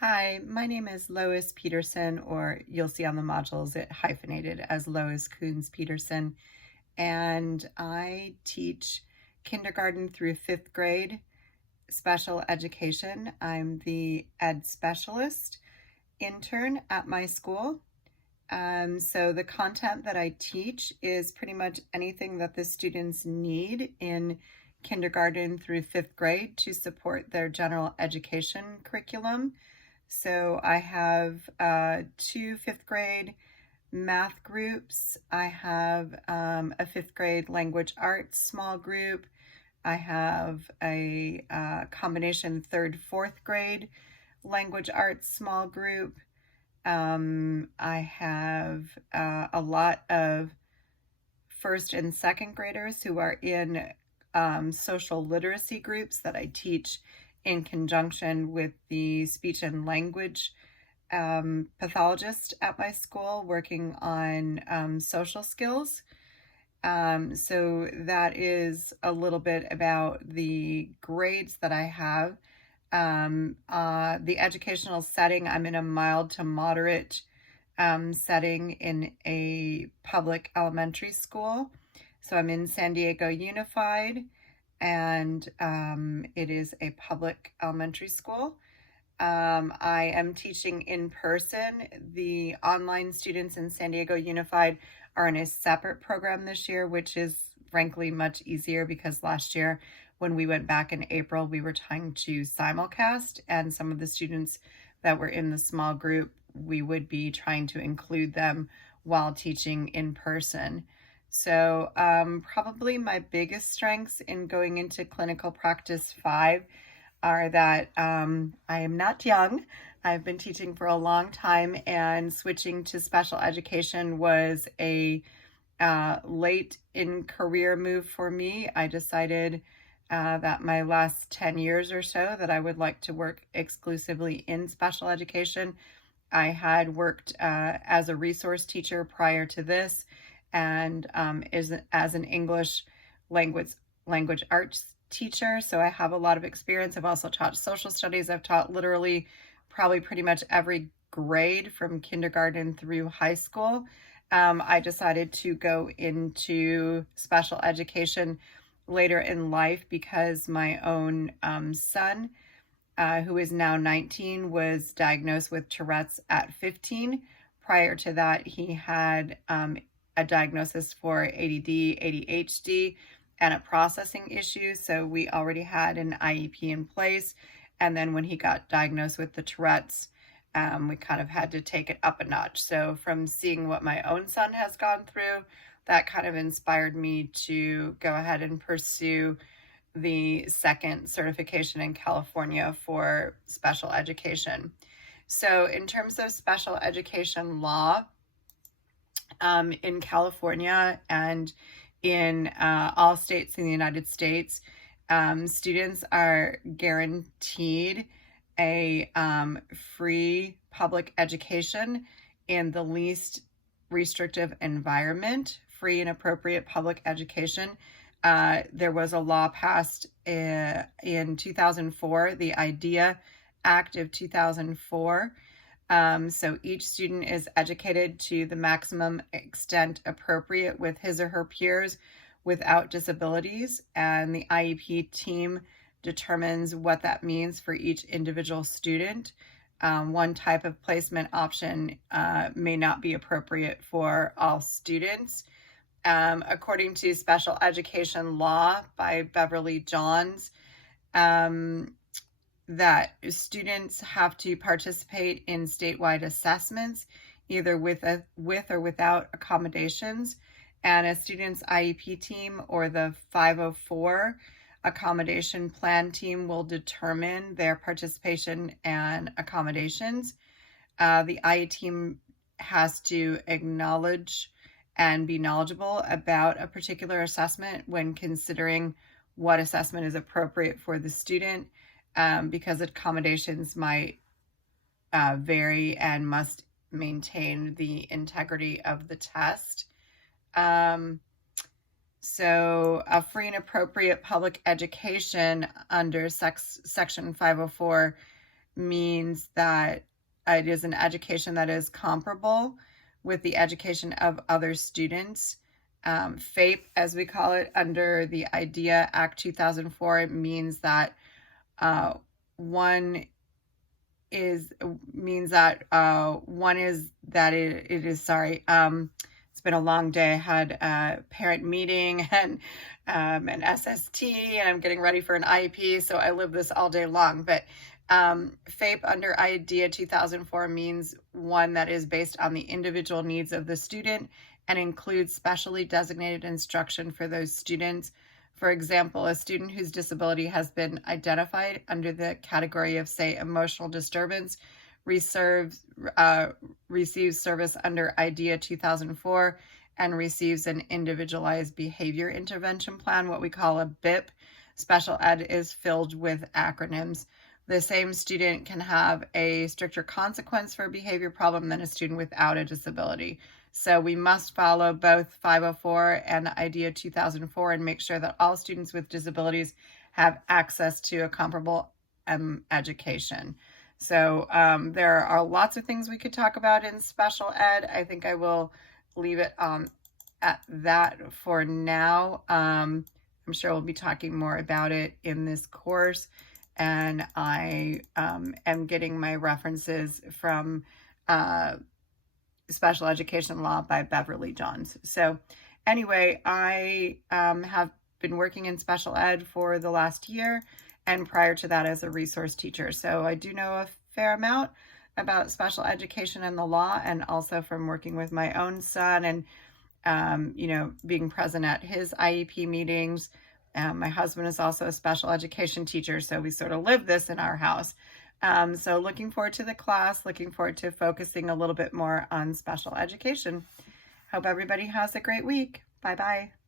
Hi, my name is Lois Peterson, or you'll see on the modules it hyphenated as Lois Coons Peterson, and I teach kindergarten through fifth grade special education. I'm the ed specialist intern at my school. So the content that I teach is pretty much anything that the students need in kindergarten through fifth grade to support their general education curriculum. So I have two fifth grade math groups. I have a fifth grade language arts small group. I have a combination third, fourth grade language arts small group. I have a lot of first and second graders who are in social literacy groups that I teach in conjunction with the speech and language pathologist at my school working on social skills. So that is a little bit about the grades that I have. The educational setting, I'm in a mild to moderate setting in a public elementary school. So I'm in San Diego Unified, and it is a public elementary school. I am teaching in person. The online students in San Diego Unified are in a separate program this year, which is frankly much easier because last year when we went back in April, we were trying to simulcast, and some of the students that were in the small group, we would be trying to include them while teaching in person. So probably my biggest strengths in going into clinical practice 5 are that I am not young. I've been teaching for a long time, and switching to special education was a late in career move for me. I decided that my last 10 years or so that I would like to work exclusively in special education. I had worked as a resource teacher prior to this, and as an English language arts teacher, so I have a lot of experience. I've also taught social studies. I've taught literally probably pretty much every grade from kindergarten through high school. I decided to go into special education later in life because my own son, who is now 19, was diagnosed with Tourette's at 15. Prior to that, he had a diagnosis for ADD, ADHD, and a processing issue. So we already had an IEP in place. And then when he got diagnosed with the Tourette's, we kind of had to take it up a notch. So from seeing what my own son has gone through, that kind of inspired me to go ahead and pursue the second certification in California for special education. So in terms of special education law, in California and in all states in the United States, students are guaranteed a free public education in the least restrictive environment, free and appropriate public education. There was a law passed in 2004, the IDEA Act of 2004. So each student is educated to the maximum extent appropriate with his or her peers without disabilities, and the IEP team determines what that means for each individual student. One type of placement option may not be appropriate for all students. According to Special Education Law by Beverly Johns, that students have to participate in statewide assessments, either with or without accommodations, and a student's IEP team or the 504 accommodation plan team will determine their participation and accommodations. The IE team has to acknowledge and be knowledgeable about a particular assessment when considering what assessment is appropriate for the student, because accommodations might vary and must maintain the integrity of the test. So a free and appropriate public education under Section 504 means that it is an education that is comparable with the education of other students. FAPE, as we call it, under the IDEA Act 2004, it means that one is it's been a long day. I had a parent meeting and an SST, and I'm getting ready for an IEP, so I live this all day long. But FAPE under IDEA 2004 means one that is based on the individual needs of the student and includes specially designated instruction for those students. For example, a student whose disability has been identified under the category of, say, emotional disturbance receives service under IDEA 2004 and receives an individualized behavior intervention plan, what we call a BIP. Special ed is filled with acronyms. The same student can have a stricter consequence for a behavior problem than a student without a disability. So we must follow both 504 and IDEA 2004 and make sure that all students with disabilities have access to a comparable education. So there are lots of things we could talk about in special ed. I think I will leave it at that for now. I'm sure we'll be talking more about it in this course. And I am getting my references from Special Education Law by Beverly Johns. So anyway, I have been working in special ed for the last year, and prior to that as a resource teacher. So I do know a fair amount about special education and the law, and also from working with my own son and, being present at his IEP meetings. My husband is also a special education teacher, so we sort of live this in our house. So looking forward to the class, looking forward to focusing a little bit more on special education. Hope everybody has a great week. Bye-bye.